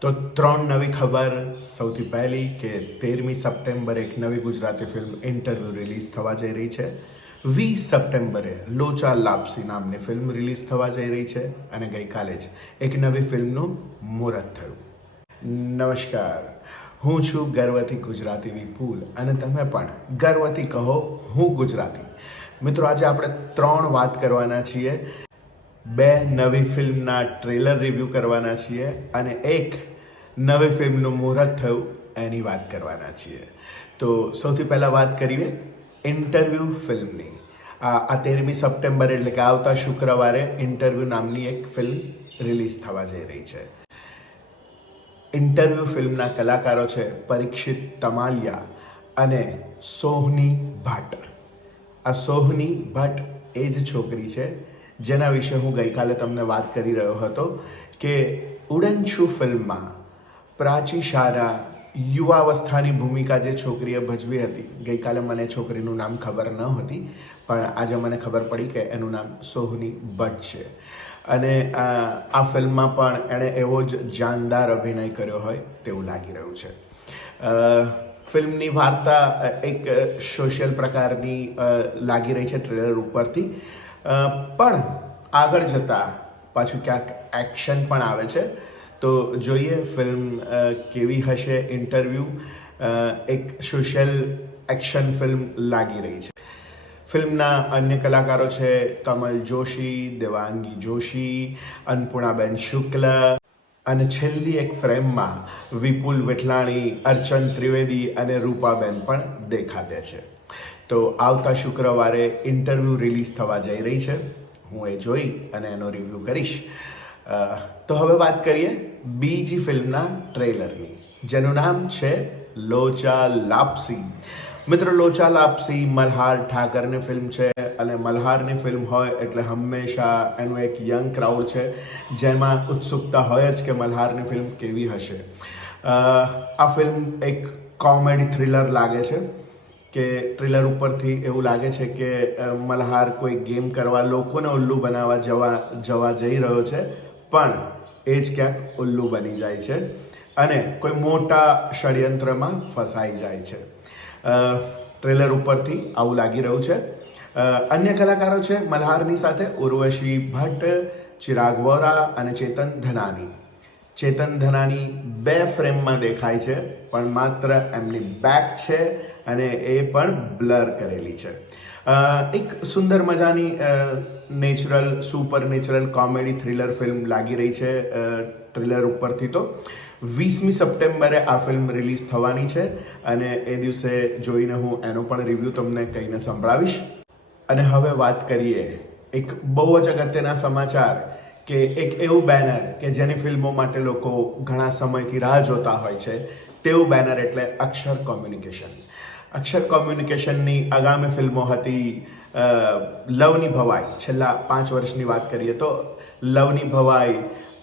તો ત્રણ નવી ખબર. સૌથી પહેલી કે તેરમી સપ્ટેમ્બરે એક નવી ગુજરાતી ફિલ્મ ઇન્ટરવ્યૂ રિલીઝ થવા જઈ રહી છે. વીસ સપ્ટેમ્બરે લોચા લાપસી નામની ફિલ્મ રિલીઝ થવા જઈ રહી છે અને ગઈકાલે જ એક નવી ફિલ્મનું મુહૂર્ત થયું. નમસ્કાર. હું છું ગર્વથી ગુજરાતી વિપુલ અને તમે પણ ગર્વથી કહો હું ગુજરાતી. મિત્રો, આજે આપણે ત્રણ વાત કરવાના છીએ. બે નવી ફિલ્મના ટ્રેલર રિવ્યૂ કરવાના છીએ અને એક નવી ફિલ્મનું મુહૂર્ત થયું એની વાત કરવાના છીએ. તો સૌથી પહેલાં વાત કરીએ ઇન્ટરવ્યૂ ફિલ્મની. આ તેરમી સપ્ટેમ્બર એટલે કે આવતા શુક્રવારે ઇન્ટરવ્યૂ નામની એક ફિલ્મ રિલીઝ થવા જઈ રહી છે. ઇન્ટરવ્યૂ ફિલ્મના કલાકારો છે પરીક્ષિત તમાલિયા અને સોહની ભટ્ટ. આ સોહની ભટ્ટ એ જ છોકરી છે જેના વિશે હું ગઈકાલે તમને વાત કરી રહ્યો હતો કે ઉડનશુ ફિલ્મમાં પ્રાચી શારા યુવાવસ્થાની ભૂમિકા જે છોકરીએ ભજવી હતી. ગઈકાલે મને છોકરીનું નામ ખબર ન હતી, પણ આજે મને ખબર પડી કે એનું નામ સોહની ભટ્ટ છે. અને આ ફિલ્મમાં પણ એણે એવો જ જાનદાર અભિનય કર્યો હોય તેવું લાગી રહ્યું છે. ફિલ્મની વાર્તા એક સોશિયલ પ્રકારની લાગી રહી છે ટ્રેલર ઉપરથી. પણ આગળ જતાં પાછું ક્યાંક એક્શન પણ આવે છે. તો જોઈએ ફિલ્મ કેવી હશે ઇન્ટરવ્યૂ એક સોશિયલ એક્શન ફિલ્મ લાગી રહી છે. ફિલ્મના અન્ય કલાકારો છે કમલ જોશી, દેવાંગી જોશી, અન્નપૂર્ણાબેન શુક્લ અને છેલ્લી એક ફ્રેમમાં વિપુલ વિઠલાણી, અર્ચન ત્રિવેદી અને રૂપાબેન પણ દેખાતે છે. તો આવતા શુક્રવારે ઇન્ટરવ્યૂ રિલીઝ થવા જઈ રહી છે. હું એ જોઈ અને એનો રિવ્યૂ કરીશ. તો હવે વાત કરીએ બીજી ફિલ્મના ટ્રેલરની, જેનું નામ છે લોચા લાપસી. મિત્રો, લોચા લાપસી મલ્હાર ઠાકરની ફિલ્મ છે અને મલ્હારની ફિલ્મ હોય એટલે હંમેશા એનું એક યંગ ક્રાઉડ છે, જેમાં ઉત્સુકતા હોય જ કે મલ્હારની ફિલ્મ કેવી હશે. આ ફિલ્મ એક કોમેડી થ્રિલર લાગે છે, કે ટ્રેલર ઉપરથી એવું લાગે છે કે મલ્હાર કોઈ ગેમ કરવા લોકોને ઉલ્લુ બનાવવા જવા જવા જઈ રહ્યો છે, પણ એ જ ક્યાંક ઉલ્લુ બની જાય છે અને કોઈ મોટા ષડયંત્રમાં ફસાઈ જાય છે. ટ્રેલર ઉપરથી આવું લાગી રહ્યું છે. અન્ય કલાકારો છે, મલ્હારની સાથે ઉર્વશી ભટ્ટ, ચિરાગ વોરા અને ચેતન ધનાની. ચેતન ધનાની બે ફ્રેમમાં દેખાય છે, પણ માત્ર એમની બેક છે અને એ પણ બ્લર કરેલી છે. એક સુંદર મજાની natural super natural comedy thriller film લાગી રહી છે થ્રિલર ઉપરથી તો. વીસમી સપ્ટેમ્બરે આ ફિલ્મ રિલીઝ થવાની છે અને એ દિવસે જોઈને હું એનો પણ રિવ્યૂ તમને કહીને સંભળાવીશ. અને હવે વાત કરીએ એક બહુ જ અગત્યના સમાચાર કે એક એવું બેનર કે જેની ફિલ્મો માટે લોકો ઘણા સમયથી રાહ જોતા હોય છે. તેવું બેનર એટલે અક્ષર કોમ્યુનિકેશન અક્ષર કોમ્યુનિકેશનની આગામી ફિલ્મો હતી લવની ભવાઈ. છેલ્લા પાંચ વર્ષની વાત કરીએ તો લવની ભવાઈ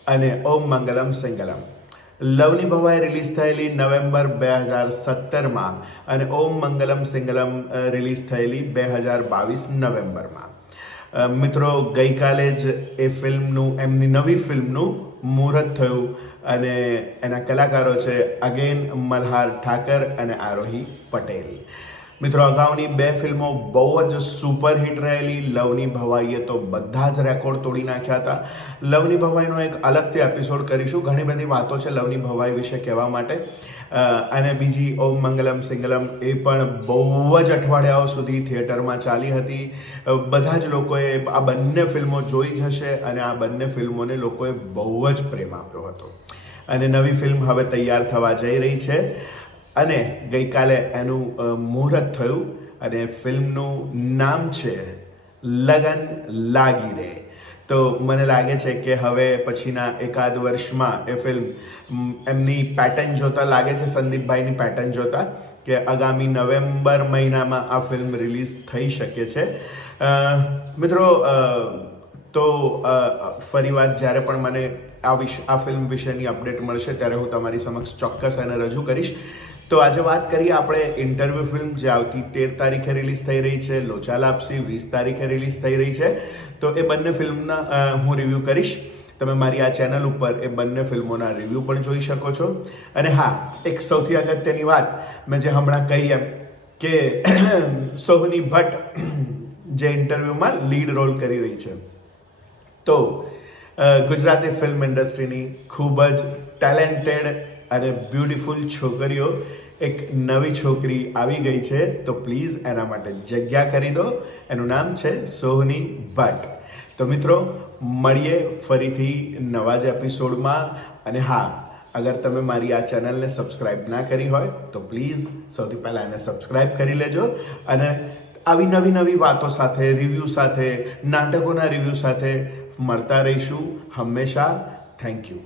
અને ઓમ મંગલમ સિંગલમ. લવની ભવાઈ રિલીઝ થયેલી નવેમ્બર બે હજાર સત્તરમાં અને ઓમ મંગલમ સિંગલમ રિલીઝ થયેલી બે હજાર બાવીસ નવેમ્બરમાં. મિત્રો, ગઈકાલે જ એ ફિલ્મનું, એમની નવી ફિલ્મનું મુહૂર્ત થયું અને એના કલાકારો છે અગેન મલ્હાર ઠાકર અને આરોહી પટેલ. મિત્રો, અગાઉની બે ફિલ્મો બહુ જ સુપરહિટ રહેલી. લવની ભવાઈએ તો બધા જ રેકોર્ડ તોડી નાખ્યા હતા. લવની ભવાઈનો એક અલગથી એપિસોડ કરીશું. ઘણી બધી વાતો છે લવની ભવાઈ વિશે કહેવા માટે. અને બીજી ઓમ મંગલમ સિંગલમ એ પણ બહુ જ અઠવાડિયાઓ સુધી થિયેટરમાં ચાલી હતી. બધા જ લોકોએ આ બંને ફિલ્મો જોઈ જ હશે અને આ બંને ફિલ્મોને લોકોએ બહુ જ પ્રેમ આપ્યો હતો. અને નવી ફિલ્મ હવે તૈયાર થવા જઈ રહી છે. અને ગઈકાલે એનું મુહૂર્ત થયું અને ફિલ્મનું નામ છે લગન લાગી રે. તો મને લાગે છે કે હવે પછીના એકાદ વર્ષમાં એ ફિલ્મ એમની પેટર્ન જોતા, લાગે છે સંદીપભાઈની પેટર્ન જોતા કે આગામી નવેમ્બર મહિનામાં આ ફિલ્મ રિલીઝ થઈ શકે છે. મિત્રો તો ફરીવાર જ્યારે પણ મને આ વિશે આ ફિલ્મ વિશેની અપડેટ મળશે ત્યારે હું તમારી સમક્ષ ચોક્કસ એને રજૂ કરીશ. તો આજે વાત કરીએ આપણે ઇન્ટરવ્યૂ ફિલ્મ જે આવતી તેર તારીખે રિલીઝ થઈ રહી છે લોચા લાપસી વીસ તારીખે રિલીઝ થઈ રહી છે. તો એ બંને ફિલ્મના હું રિવ્યૂ કરીશ. તમે મારી આ ચેનલ ઉપર એ બંને ફિલ્મોના રિવ્યૂ પણ જોઈ શકો છો. અને હા, એક સૌથી અગત્યની વાત મેં જે હમણાં કહી એમ કે સોહની ભટ્ટ જે ઇન્ટરવ્યૂમાં લીડ રોલ કરી રહી છે. તો ગુજરાતી ફિલ્મ ઇન્ડસ્ટ્રીની ખૂબ જ ટેલેન્ટેડ અને બ્યુટીફુલ છોકરીઓ, એક નવી છોકરી આવી ગઈ છે, તો પ્લીઝ એના માટે જગ્યા કરી દો. એનું નામ છે સોહની ભટ્ટ. તો મિત્રો, મળીએ ફરીથી નવા જ એપિસોડમાં. અને હા, અગર તમે મારી આ ચેનલને સબસ્ક્રાઈબ ના કરી હોય, તો પ્લીઝ સૌથી પહેલાં એને સબસ્ક્રાઈબ કરી લેજો. અને આવી નવી નવી વાતો સાથે, રિવ્યૂ સાથે, નાટકોના રિવ્યૂ સાથે મળતા રહીશું હંમેશા. Thank you.